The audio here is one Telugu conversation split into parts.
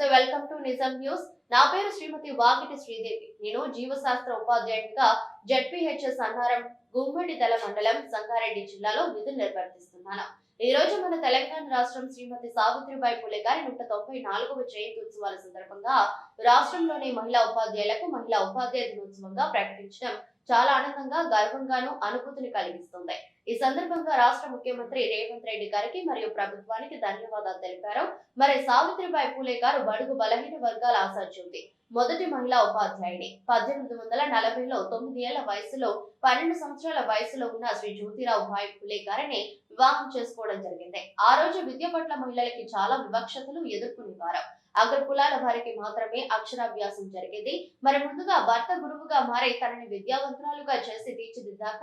నమస్తే, వెల్కమ్ టు నిజం న్యూస్. నా పేరు శ్రీమతి వాకిటి శ్రీదేవి. నేను జీవశాస్త్ర ఉపాధ్యాయునిగా జెడ్పీహెచ్ఎస్ అన్నారం గుమ్మడిదల మండలం సంగారెడ్డి జిల్లాలో విధులు నిర్వర్తిస్తున్నాను. ఈ రోజు మన తెలంగాణ రాష్ట్రం శ్రీమతి సావిత్రిబాయి పూలే గారి 194వ జయంతి ఉత్సవాల సందర్భంగా రాష్ట్రంలోని మహిళా ఉపాధ్యాయులకు మహిళా ఉపాధ్యాయ దినోత్సవంగా ప్రకటించడం చాలా ఆనందంగా, గర్వంగాను అనుభూతిని కలిగిస్తుంది. ఈ సందర్భంగా రాష్ట్ర ముఖ్యమంత్రి రేవంత్ రెడ్డి గారికి మరియు ప్రభుత్వానికి ధన్యవాదాలు తెలిపారు. మరి సావిత్రిబాయి పూలే గారు బడుగు బలహీన వర్గాల ఆశాజ్యోతి, మొదటి మహిళా ఉపాధ్యాయుని. 1840లో 9 ఏళ్ల వయసులో 12 సంవత్సరాల వయసులో ఉన్న శ్రీ జ్యోతిరావు భాయ్ పూలే గారిని వివాహం చేసుకోవడం జరిగింది. ఆ రోజు విద్య పట్ల మహిళలకి చాలా వివక్షతలు ఎదుర్కొనేవారు. అగ్ర కులాల వారికి మాత్రమే అక్షరాభ్యాసం జరిగేది. మరి ముందుగా భర్త గురువుగా మారి తనని విద్యావంతురాలుగా చేసి తీర్చిదిద్దాక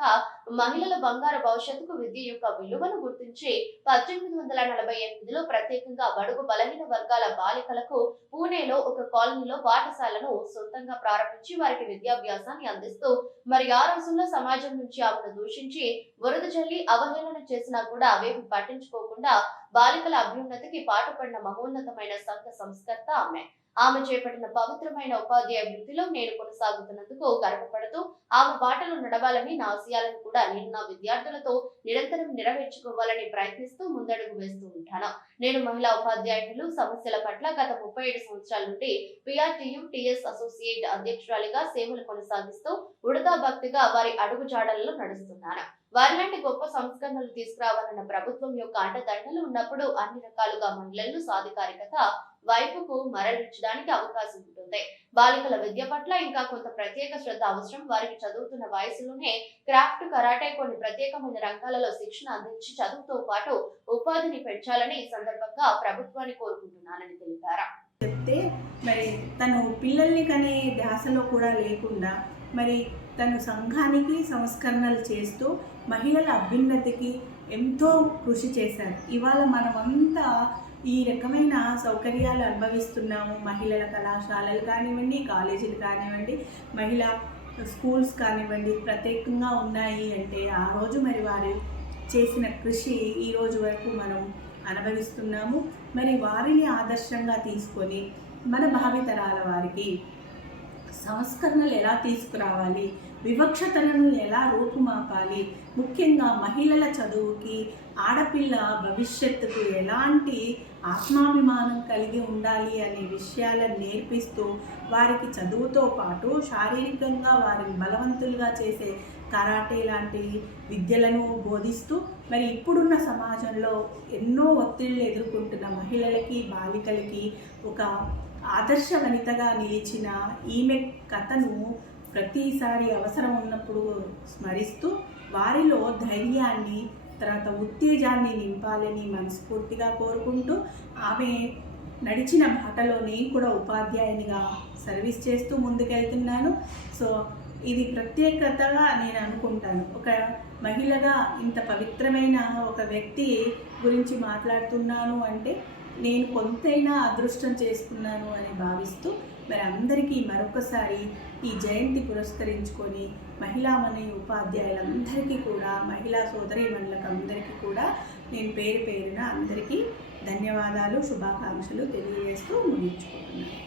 మహిళల బంగారు భవిష్యత్తుకు విద్య యొక్క విలువను గుర్తించి 1848లో ప్రత్యేకంగా బడుగు బలహీన వర్గాల బాలికలకు పూణేలో ఒక కాలనీలో పాఠశాలను సొంతంగా ప్రారంభించి వారికి విద్యాభ్యాసాన్ని అందిస్తూ మరి ఆ రోజుల్లో సమాజం నుంచి ఆమెను దూషించి వరద జల్లి అవహేళన చేసినా కూడా అవేమి పట్టించుకోకుండా బాలికల అభ్యున్నతికి పాటుపడిన మహోన్నతమైన సంఘ సంస్కర్త ఆమె చేపట్టిన పవిత్రమైన ఉపాధ్యాయ వృత్తిలో నేను కొనసాగుతున్నందుకు గర్వపడుతూ ఆమె బాటలో నడవాలని, నా ఆశయాలను కూడా నేను నా విద్యార్థులతో నిరంతరం నెరవేర్చుకోవాలని ప్రయత్నిస్తూ ముందడుగు వేస్తూ ఉంటాను. నేను మహిళా ఉపాధ్యాయులు సమస్యల పట్ల గత 37 సంవత్సరాల నుండి పిఆర్టీయు టిఎస్ అసోసియేట్ అధ్యక్షురాలిగా సేవలు కొనసాగిస్తూ ఉడతా భక్తిగా వారి అడుగుజాడల్లో నడుస్తున్నాను. వారిలాంటి గొప్ప సంస్కరణలు తీసుకురావాలన్న ప్రభుత్వం యొక్క అండదండలు ఉన్నప్పుడు అన్ని రకాలుగా మహిళలను సాధికారికత వైపుకు మరలించడానికి అవకాశం ఉంటుంది. బాలికల విద్య పట్ల ఇంకా కొంత ప్రత్యేక శ్రద్ధ అవసరం. వారికి చదువుతున్న వయసులోనే క్రాఫ్ట్, కరాటే, కొన్ని ప్రత్యేకమైన రంగాలలో శిక్షణ అందించి చదువుతో పాటు ఉపాధిని పెంచాలని ఈ సందర్భంగా ప్రభుత్వాన్ని కోరుకుంటున్నానని తెలిపారు. చెప్తే మరి తను పిల్లల్ని కనే ధ్యాసలో కూడా లేకుండా మరి తను సంఘానికి సంస్కరణలు చేస్తూ మహిళల అభ్యున్నతికి ఎంతో కృషి చేశారు. ఇవాళ మనమంతా ఈ రకమైన సౌకర్యాలు అనుభవిస్తున్నాము. మహిళల కళాశాలలు కానివ్వండి, కాలేజీలు కానివ్వండి, మహిళా స్కూల్స్ కానివ్వండి ప్రత్యేకంగా ఉన్నాయి అంటే ఆ రోజు మరి వారు చేసిన కృషి ఈ రోజు వరకు మనం అనుభవిస్తున్నాము. మరి వారిని ఆదర్శంగా తీసుకొని మన భావితరాల వారికి సంస్కరణలు ఎలా తీసుకురావాలి, వివక్షతలను ఎలా రూపుమాపాలి, ముఖ్యంగా మహిళల చదువుకి, ఆడపిల్ల భవిష్యత్తుకు ఎలాంటి ఆత్మాభిమానం కలిగి ఉండాలి అనే విషయాలను నేర్పిస్తూ వారికి చదువుతో పాటు శారీరకంగా వారిని బలవంతులుగా చేసే కరాటే లాంటి విద్యలను బోధిస్తూ మరి ఇప్పుడున్న సమాజంలో ఎన్నో ఒత్తిళ్లు ఎదుర్కొంటున్న మహిళలకి, బాలికలకి ఒక ఆదర్శ వనితగా నిలిచిన ఈమె కథను ప్రతిసారి అవసరం ఉన్నప్పుడు స్మరిస్తూ వారిలో ధైర్యాన్ని, తర్వాత ఉత్తేజాన్ని నింపాలని మనస్ఫూర్తిగా కోరుకుంటూ ఆమె నడిచిన బాటలో నేను కూడా ఉపాధ్యాయునిగా సర్వీస్ చేస్తూ ముందుకెళ్తున్నాను. సో ఇది ప్రత్యేకతగా నేను అనుకుంటాను. ఒక మహిళగా ఇంత పవిత్రమైన ఒక వ్యక్తి గురించి మాట్లాడుతున్నాను అంటే నేను కొంతైనా అదృష్టం చేసుకున్నాను అని భావిస్తూ మరి అందరికీ మరొకసారి ఈ జయంతి పురస్కరించుకొని మహిళామణి ఉపాధ్యాయులందరికీ కూడా, మహిళా సోదరీమణులకు అందరికీ కూడా నేను పేరు పేరున అందరికీ ధన్యవాదాలు, శుభాకాంక్షలు తెలియజేస్తూ ముగించుకుంటున్నాను.